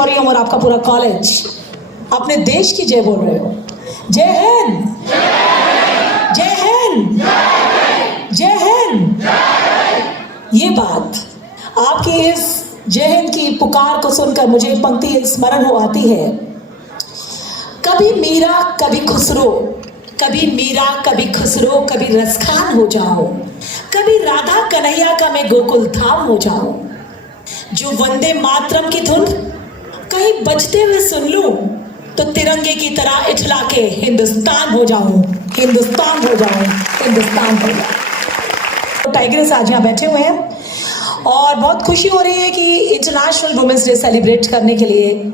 Auditorium और आपका पूरा कॉलेज अपने देश की जय बोल रहे हो। जय हिंद, जय हिंद, जय हिंद। ये बात आपकी इस जय हिंद की पुकार को सुनकर मुझे एक पंक्ति स्मरण हो आती है। कभी मीरा कभी खुसरो, कभी मीरा कभी खुसरो, कभी रसखान हो जाओ, कभी राधा कन्हैया का मैं गोकुल धाम हो जाऊं। जो वंदे मातरम की धुन कहीं बजते हुए सुन लूं तो तिरंगे की तरह इठला के हिंदुस्तान हो जाऊं, हिंदुस्तान हो जाऊं, हिंदुस्तान हो जाऊं। तो टाइगर्स आज यहाँ बैठे हुए हैं और बहुत खुशी हो रही है कि इंटरनेशनल वुमेन्स डे सेलिब्रेट करने के लिए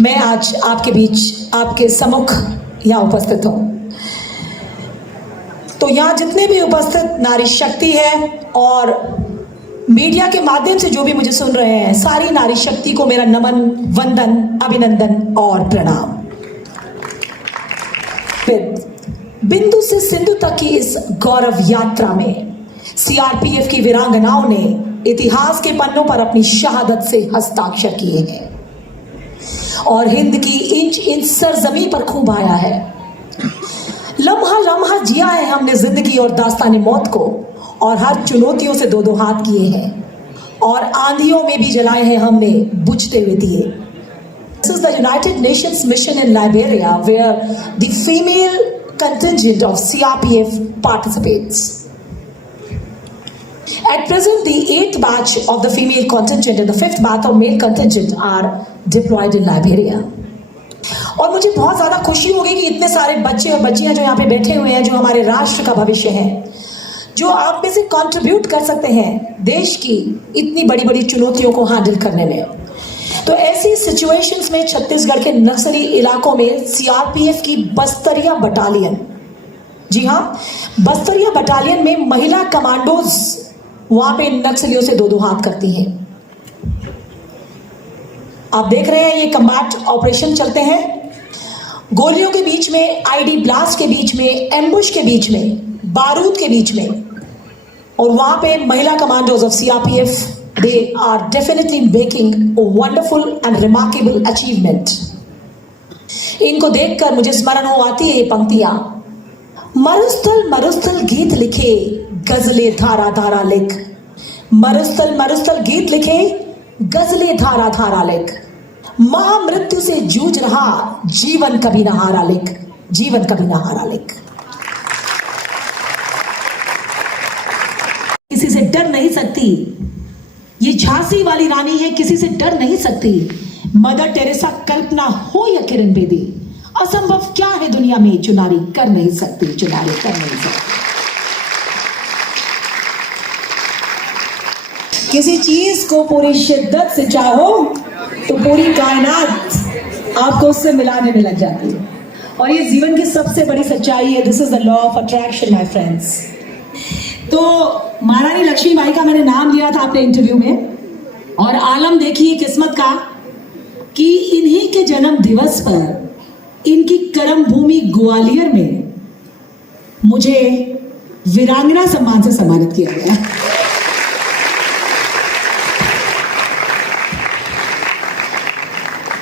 मैं आज आपके बीच, आपके सम्मुख यहाँ उपस्थित हूँ। तो यहाँ जितने भी उपस्थित नारी शक्ति है और मीडिया के माध्यम से जो भी मुझे सुन रहे हैं, सारी नारी शक्ति को मेरा नमन, वंदन, अभिनंदन और प्रणाम। बिंदु से सिंधु तक की इस गौरव यात्रा में सीआरपीएफ की वीरांगनाओं ने इतिहास के पन्नों पर अपनी शहादत से हस्ताक्षर किए हैं और हिंद की इंच इंच सरजमी पर खूब आया है। लम्हा लम्हा जिया है हमने जिंदगी और दास्ताने मौत को, और हर चुनौतियों से दो दो हाथ किए हैं और आंधियों में भी जलाए हैं हमने बुझते हुए दिए। This is the United Nations mission in Liberia where the female contingent of CRPF participates. At present, the 8th batch of the female contingent and the 5th batch of male contingent are deployed in Liberia. और मुझे बहुत ज़्यादा खुशी होगी कि इतने सारे बच्चे और बच्चियां जो यहाँ पे बैठे हुए हैं, जो हमारे राष्ट्र का भविष्य है, जो आप में से कंट्रीब्यूट कर सकते हैं देश की इतनी बड़ी बड़ी चुनौतियों को हैंडल करने में। तो ऐसी सिचुएशंस में छत्तीसगढ़ के नक्सली इलाकों में सीआरपीएफ की बस्तरिया बटालियन, जी हाँ, बस्तरिया बटालियन में महिला कमांडोज वहां पे नक्सलियों से दो दो हाथ करती हैं। आप देख रहे हैं ये कम्बैट ऑपरेशन चलते हैं, गोलियों के बीच में, आईडी ब्लास्ट के बीच में, एम्बुश के बीच में, बारूद के बीच में, और वहां पे महिला commandos of CRPF, they are definitely making a wonderful and remarkable achievement. इनको देखकर मुझे स्मरण हो आती है ये पंक्तियां। मरुस्थल मरुस्थल गीत लिखे, गजले धारा धारा लिख, मरुस्थल मरुस्थल गीत लिखे, गजले धारा धारा लिख, महामृत्यु से जूझ रहा, जीवन कभी न हारा लिख, जीवन कभी न हारा लिख। किसी से डर नहीं सकती, ये झांसी वाली रानी है, किसी से डर नहीं सकती। मदर टेरेसा कल्पना हो या किरण बेदी, असंभव क्या है दुनिया में, चुनारी कर नहीं सकती, चुनारी कर नहीं सकती। किसी चीज को पूरी शिद्दत से चाहो तो पूरी कायनात आपको उससे मिलाने में लग जाती है, और ये जीवन की सबसे बड़ी सच्चाई है। This is the law of attraction my friends. तो महारानी लक्ष्मीबाई का मैंने नाम लिया था आपने इंटरव्यू में, और आलम देखिए किस्मत का कि इन्हीं के जन्म दिवस पर इनकी कर्म भूमि ग्वालियर में मुझे वीरांगना सम्मान से सम्मानित किया गया।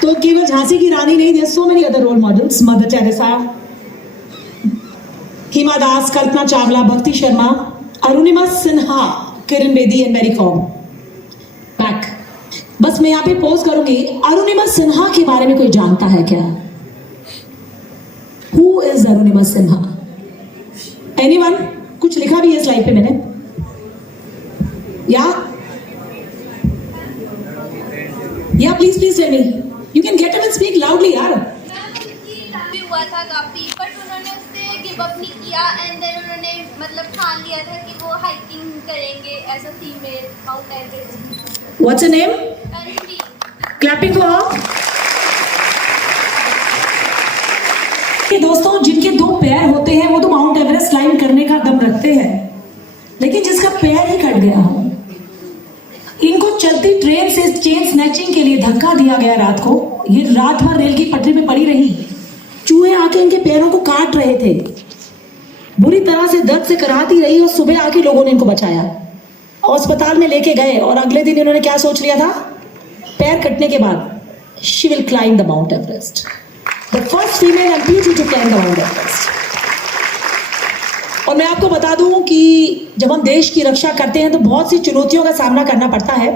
तो केवल झांसी की रानी नहीं, there so many other role models, Mother Teresa, Hima Das, Kalpana Chawla, Bhakti Sharma, Arunima Sinha, Kiran Bedi and Mary Kom. Back बस मैं यहाँ पे पोज करूंगी। अरुणिमा सिन्हा के बारे में कोई जानता है क्या? Who is Arunima Sinha? Anyone? कुछ लिखा भी है स्लाइड पे मैंने, या please please tell me, you can get up and speak loudly यार। हुआ था काफी, बट उन्होंने उससे गिव अप नहीं किया एंड देन उन्होंने मतलब ठान लिया था कि वो हाइकिंग करेंगे as a female Mount Everest. What's her name? Tanvi. Clapping for her। कि दोस्तों जिनके दो पैर होते हैं वो तो माउंट एवरेस्ट क्लाइंब करने का दम रखते हैं, लेकिन जिसका पैर ही कट गया हो, इनको चलती ट्रेन से चेन स्नैचिंग के लिए धक्का दिया गया रात को, ये रात भर रेल की पटरी में पड़ी रही, चूहे आके इनके पैरों को काट रहे थे, बुरी तरह से दर्द से कराती रही, और सुबह आके लोगों ने इनको बचाया, अस्पताल में लेके गए, और अगले दिन इन्होंने क्या सोच लिया था? पैर कटने के बाद she will climb the Mount Everest, the first female amputee to climb the Mount Everest. और मैं आपको बता दूं कि जब हम देश की रक्षा करते हैं तो बहुत सी चुनौतियों का सामना करना पड़ता है,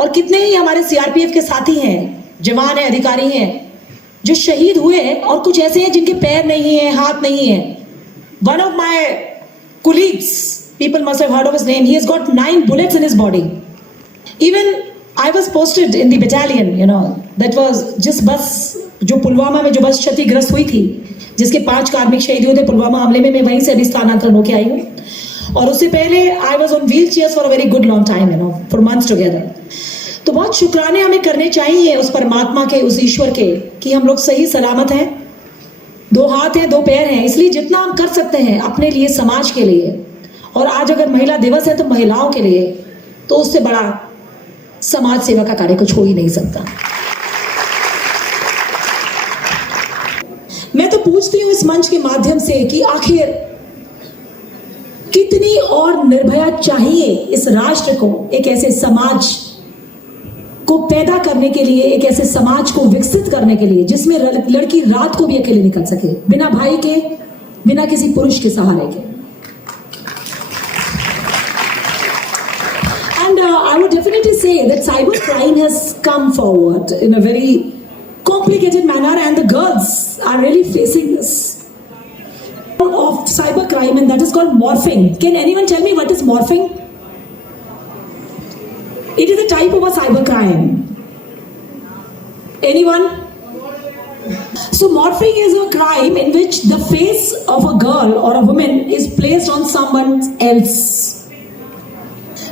और कितने ही हमारे सीआरपीएफ के साथी हैं, जवान हैं, अधिकारी हैं जो शहीद हुए हैं, और कुछ ऐसे हैं जिनके पैर नहीं है, हाथ नहीं है। One of my colleagues, people must have heard of his name, he has got 9 bullets in his body. Even I was posted in the battalion, you know, that was जिस बस जो पुलवामा में जो बस क्षतिग्रस्त हुई थी, जिसके 5 कार्मिक शहीद हुए थे पुलवामा हमले में, मैं वहीं से अभी स्थानांतरण होके आई हूँ। और उससे पहले I was on wheel chairs for a very good long time, you know, for months together. तो बहुत शुक्राने हमें करने चाहिए उस परमात्मा के, उस ईश्वर के, कि हम लोग सही सलामत हैं, 2 हाथ हैं, 2 पैर हैं। इसलिए जितना हम कर सकते हैं अपने लिए, समाज के लिए, और आज अगर महिला दिवस है तो महिलाओं के लिए, तो उससे बड़ा समाज सेवा का कार्य कुछ हो ही नहीं सकता। मैं तो पूछती हूँ इस मंच के माध्यम से कि आखिर कितनी और निर्भया चाहिए इस राष्ट्र को, एक ऐसे समाज को पैदा करने के लिए, एक ऐसे समाज को विकसित करने के लिए जिसमें लड़की रात को भी अकेले निकल सके, बिना भाई के, बिना किसी पुरुष के सहारे के। And I would definitely say that cyber crime has come forward in a very complicated manner, and the girls are really facing this of cyber crime, and that is called morphing. Can anyone tell me what is morphing? It is a type of a cyber crime. Anyone? So morphing is a crime in which the face of a girl or a woman is placed on someone else.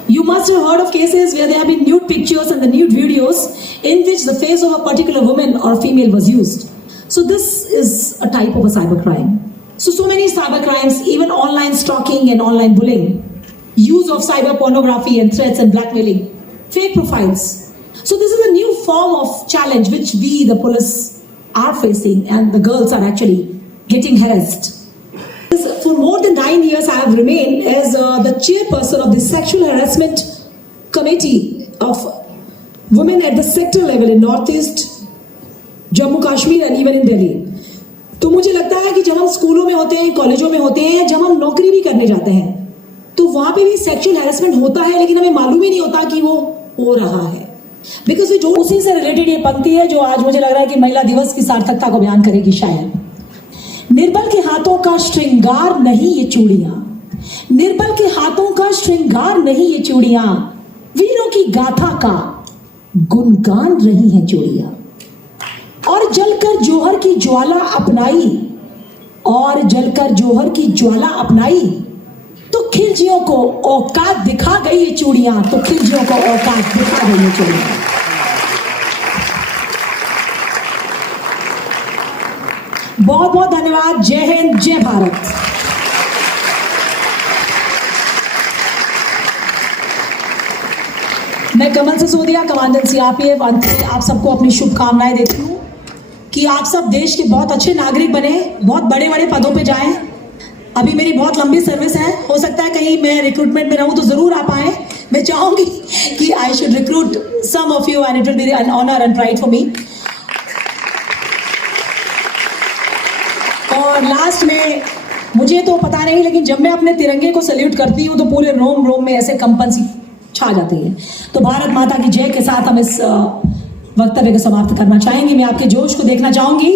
You must have heard of cases where there have been nude pictures and the nude videos in which the face of a particular woman or female was used. So this is a type of a cyber crime. So many cyber crimes, even online stalking and online bullying, use of cyber pornography and threats and blackmailing, fake profiles. So this is a new form of challenge which we, the police, are facing, and the girls are actually getting harassed. For more than 9 years, I have remained as the chairperson of the Sexual Harassment Committee of Women at the sector level in Northeast, Jammu Kashmir and even in Delhi. तो मुझे लगता है कि जब हम स्कूलों में होते हैं, कॉलेजों में होते हैं, जब हम नौकरी भी करने जाते हैं, तो वहां पे भी सेक्सुअल हैरेसमेंट होता है, लेकिन हमें मालूम ही नहीं होता कि वो हो रहा है। बिकॉज जो उसी से रिलेटेड ये पंक्ति है जो आज मुझे लग रहा है कि महिला दिवस की सार्थकता को बयान करेगी शायद। निर्बल के हाथों का श्रृंगार नहीं ये चूड़ियां, निर्बल के हाथों का श्रृंगार नहीं ये चूड़ियां, वीरों की गाथा का गुणगान रही हैं चूड़ियां। और जलकर जौहर की ज्वाला अपनाई, और जलकर जौहर की ज्वाला अपनाई, तो खिलजियों को औकात दिखा गई ये चूड़ियां, तो खिलजियों को औकात दिखा गई ये चूड़ियां। बहुत बहुत धन्यवाद। जय हिंद, जय भारत। मैं कमल सिसोदिया, कमांडेंट सीआरपीएफ, अंत में आप सबको अपनी शुभकामनाएं देती हूँ कि आप सब देश के बहुत अच्छे नागरिक बने, बहुत बड़े बड़े पदों पे जाएं। अभी मेरी बहुत लंबी सर्विस है, हो सकता है कहीं मैं रिक्रूटमेंट में रहूं तो जरूर आप आए। मैं चाहूंगी कि I should recruit some of you and it will be an honour and pride for me. और लास्ट में मुझे तो पता नहीं, लेकिन जब मैं अपने तिरंगे को सल्यूट करती हूँ तो पूरे रोम रोम में ऐसे कंपन सी छा जाती है। तो भारत माता की जय के साथ हम इस वक्तव्य को समाप्त करना चाहेंगे। मैं आपके जोश को देखना चाहूंगी,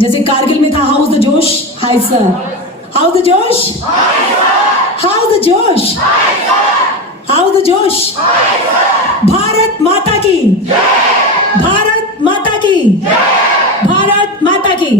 जैसे कारगिल में था। हाउ इज द जोश? Hi sir. हाउ द जोश? हाउ द जोश? हाउ द जोश? भारत माता की, भारत माता की, भारत माता की।